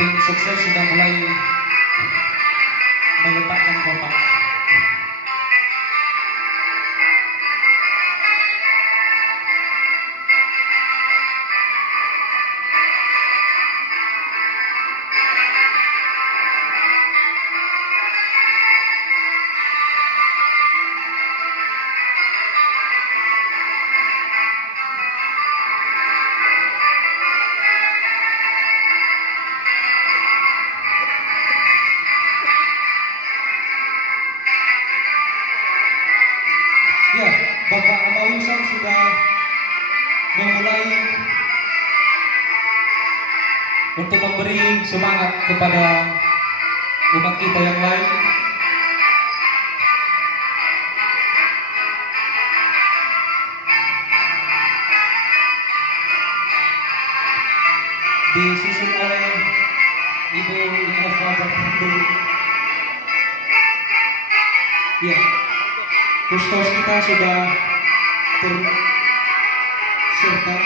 Tim sukses sudah mulai meletakkan kotak. Ya, Bapak Amawisan sudah memulai untuk memberi semangat kepada umat kita yang lain. Disusul oleh Ibu Innova Bakti. Ya, Kustos kita sudah terserta.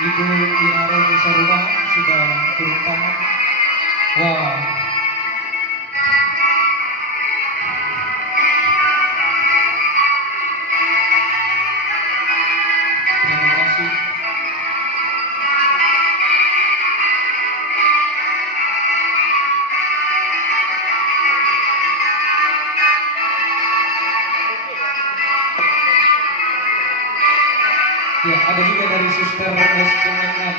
Ibu Inara Nisa Rumah sudah turun tangan. Wah, terima kasih. Ya, ada juga dari Suster SCMM.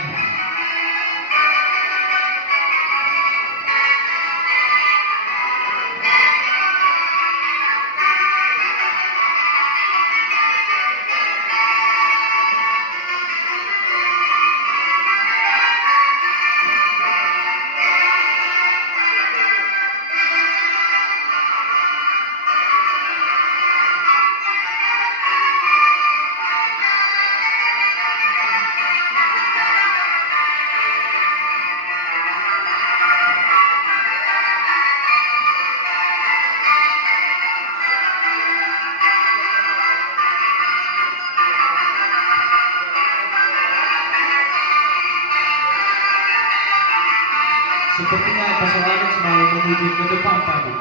Sepertinya Pastor Alex mau menuju ke depan tadi.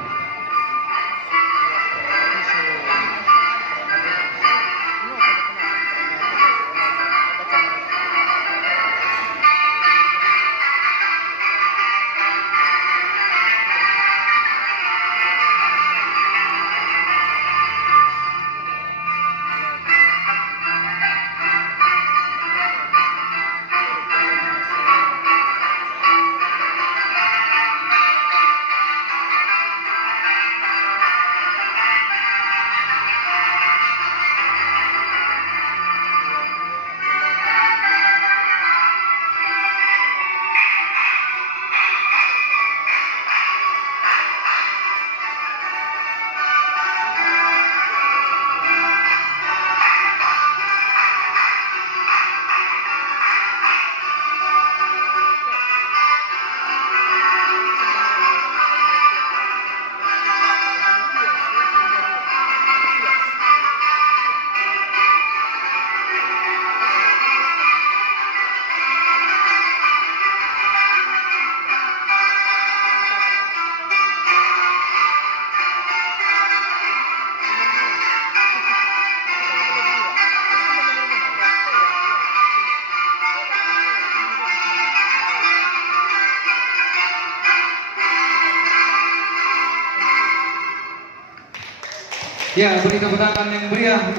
Ya, beri tepuk tangan yang meriah.